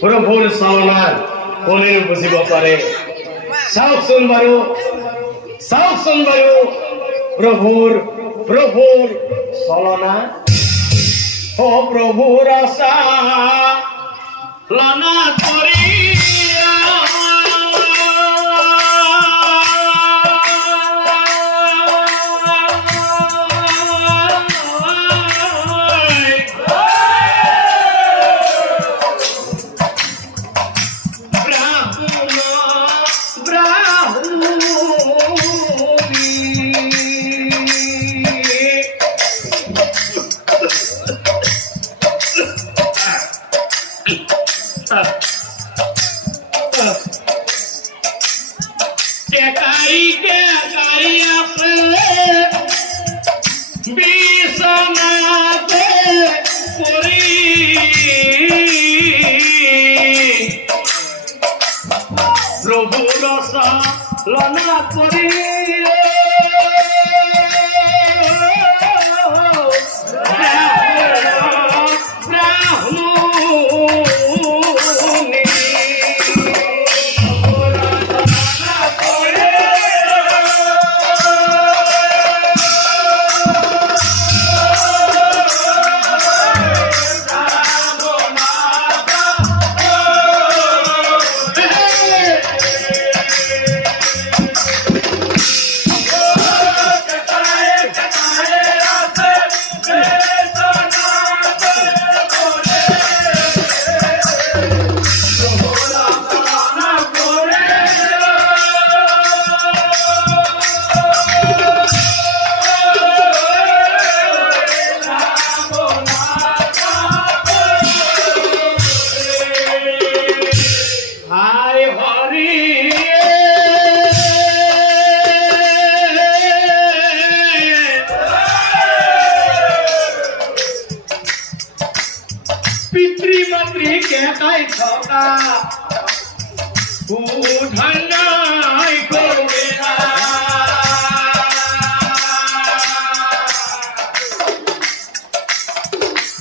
প্রভুর চলনা কোনে বুঝিব পাৰে চাওকচোন বাৰু প্ৰভুৰ চলনা ও প্ৰভুৰ আশা লনা কৰি লনা করি পিতৃমাতৃ কেটাই থকা উধাই করবে না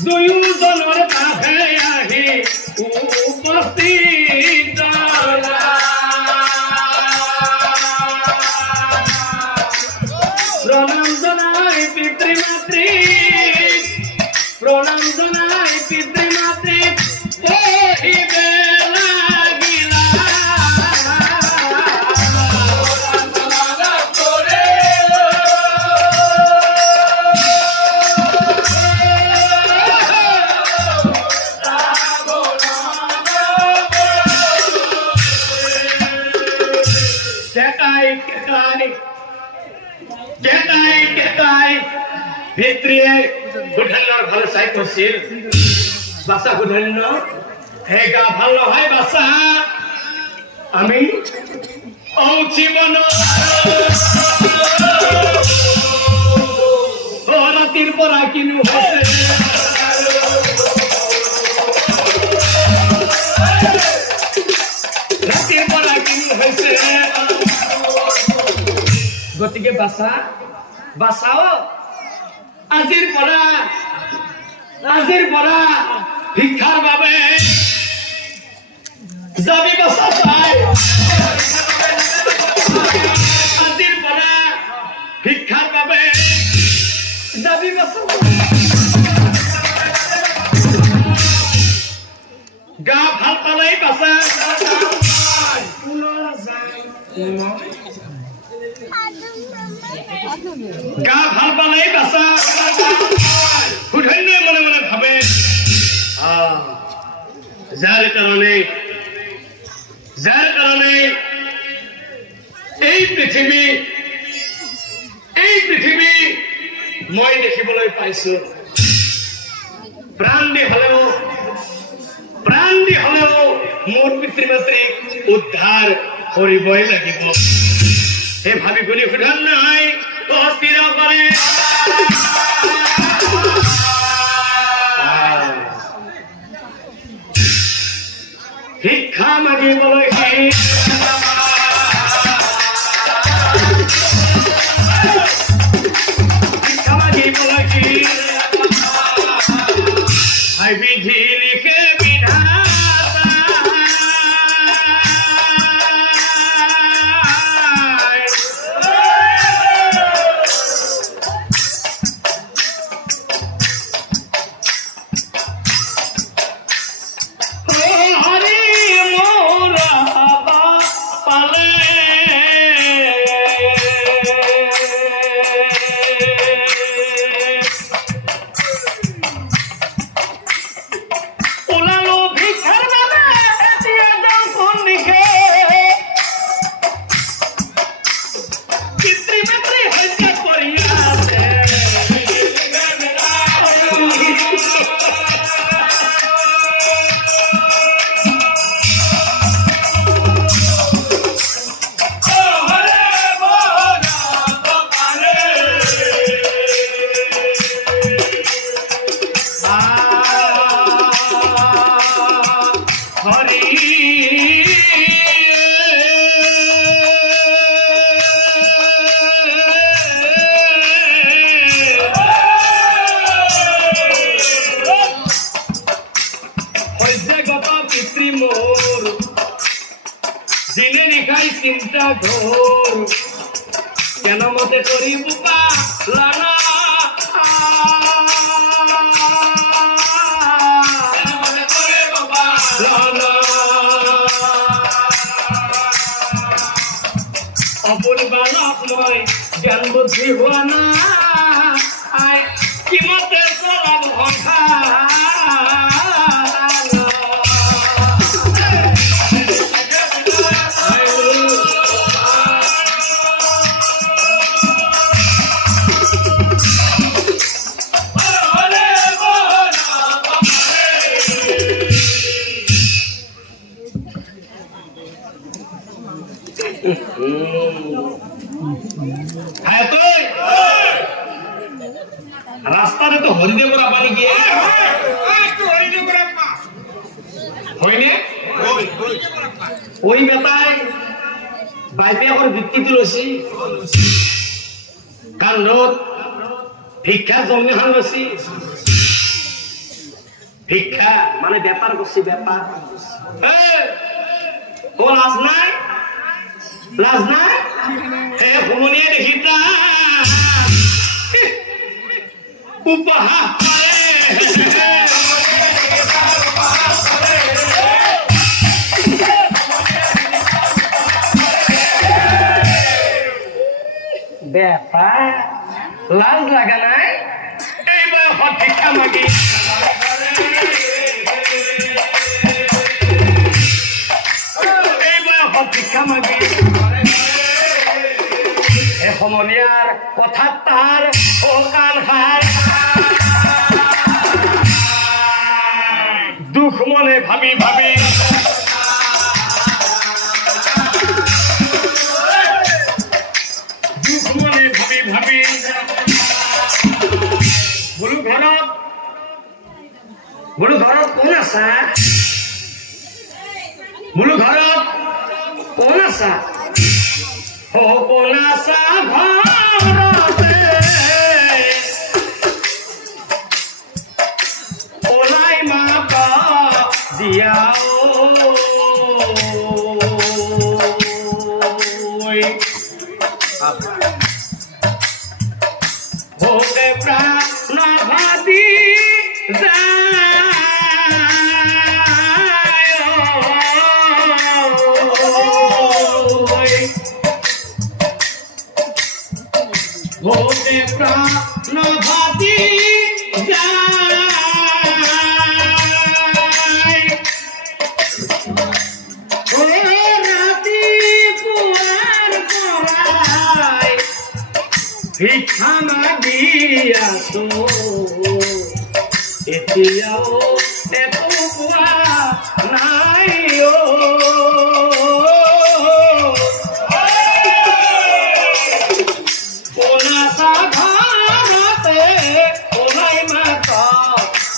দুয়োজনৰ কাষে আহি উপস্থিত প্ৰণাম জনাই পিতৃমাতৃ প্রণাম জানাই পিতৃমাতৃ কহিবে লাগিলা করে কেটাই ভিতরিয়ে গুধাইলৰ ভাল চাই কৈছিল বাছা গুধাইল হে গা ভাল নহয় বাছা আমি জীবন ৰাতিৰ পৰা কিনো হৈছে ৰাতিৰ পৰা কিনো হৈছে গতিকে বাছাও আজিৰ পৰা ভিক্ষাৰ বাবে যাবি বাছা চাই আজিৰ পৰা ভিক্ষাৰ বাবে যাবি বাছা গা ভাল পালেই বাছা গা ভাল পালেই বাছা সুধন্যই মনে মনে ভাবে যাৰ কাৰণে এই পৃথিৱী মই দেখিবলৈ পাইছো প্ৰাণ দি হলেও মোৰ পিতৃ মাতৃক উদ্ধাৰ কৰিবই লাগিব হে ভাবি গুলি ফুটান নাই অস্থির করে ভিক্ষা মাগি বলে কি ভিক্ষা মাগি বলে কি হাই বিধি লিখে চিন্তা ঘোর কেন মতে করি বুকা লানা অপরিবালক নয় জ্ঞান বুদ্ধি হওয়া না কি মতে চলাব ঘন্টা রাস্তাতে তো হরিদেবরা পানি গিয়ে হয়নি ওই বেতায় বাইপে এখন বৃত্তি তুলছি কাণ্ডত ভিক্ষা জমি হান লৈছি ভিক্ষা মানে বেপার করছি বেপার ও লাজ নাই লাজ নাই ভ্রমণীয় দেখিতা উপহার বেপার লাজ লাগা নাই এইবার ভিক্ষা মাগি ভিক্ষা মাগি সমনীয়াৰ কথাত তাহাৰ ও কাণ খায় দুখ মনে ভাবি ভাবি দুখ মনে ভাবি ভাবি বোলো ঘৰত কোন আছা বোলো ঘৰত কোন আছা কোন আছা ঘৰতে ওলাই মাতা দিয়াও ভোগে প্ৰাণ ভাতি ভোগে প্রাণ ভাতি রাতি পুয়ার পড়ায় ভিক্ষা মাগি আসো এতিয়াও দেখো পোৱা নাই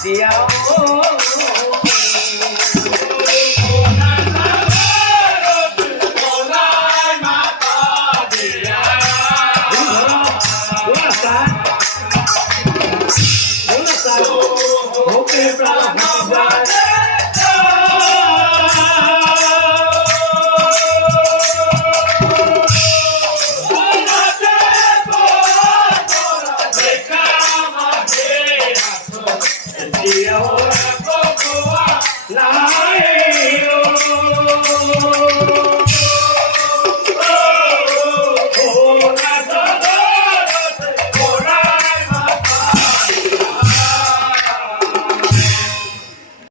দিয়াও